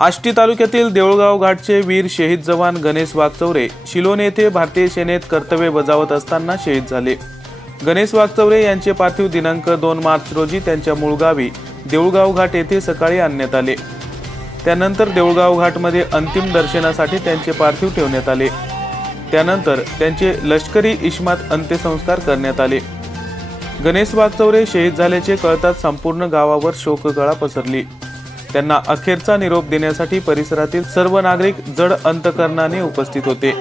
आष्टी तालुक्यातील देऊळगाव घाटचे वीर शहीद जवान गणेश वागचौरे शिलोन येथे भारतीय सेनेत कर्तव्य बजावत असताना शहीद झाले. गणेश वागचौरे यांचे पार्थिव दिनांक दोन मार्च रोजी त्यांच्या मूळ गावी देऊळगाव घाट येथे सकाळी आणण्यात आले. त्यानंतर देऊळगाव घाटमध्ये अंतिम दर्शनासाठी त्यांचे पार्थिव ठेवण्यात आले. त्यानंतर त्यांचे लष्करी इश्मात अंत्यसंस्कार करण्यात आले. गणेश वागचौरे शहीद झाल्याचे कळताच संपूर्ण गावावर शोककळा पसरली. त्यांना अखेरचा निरोप देण्यासाठी परिसरातील सर्व नागरिक जड अंतकरणाने उपस्थित होते.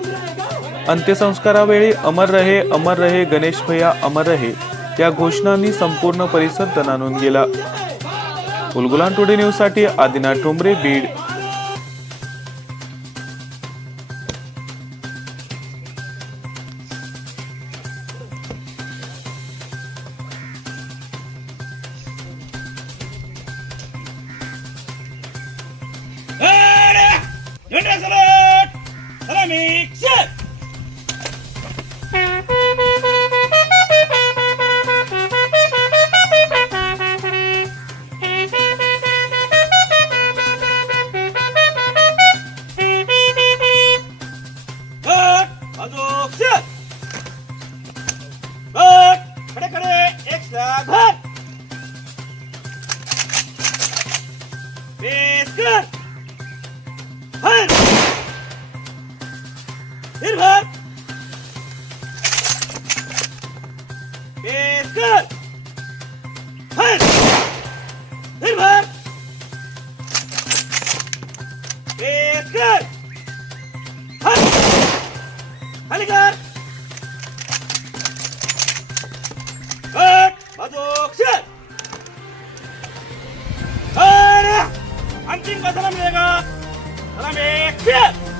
अंत्यसंस्कारावेळी अमर रहे अमर रहे गणेश भैया अमर रहे या घोषणांनी संपूर्ण परिसर तणानून गेला. उलगुलान टुडे न्यूजसाठी Adinath Thombare Beed. 1번. 비스킷 8 1번. 비스킷 8 할리건 끝. 마족샷 아래 안뛴거 사람이 내가. 사람이 끝.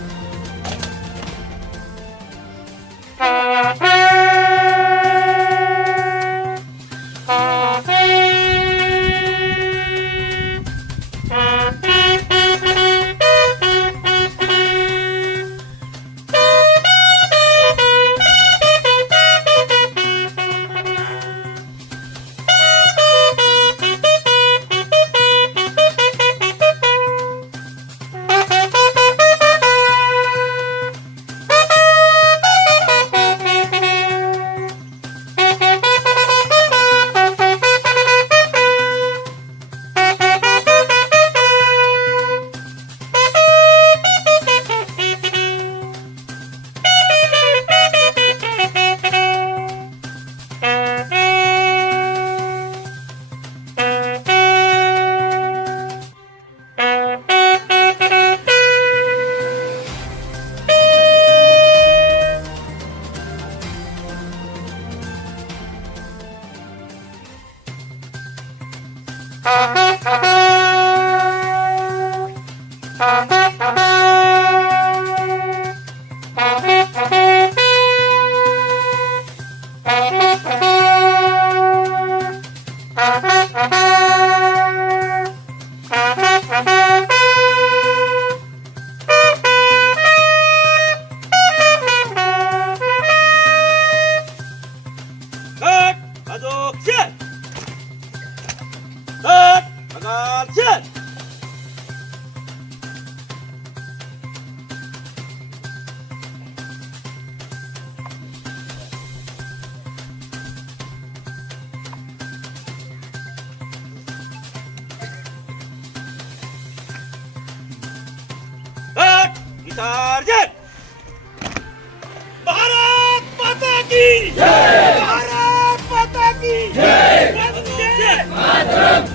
Ha ha ha! વિસર્જન ભારત માતા કી જય! ભારત માતા કી જય! વંદે માતરમ!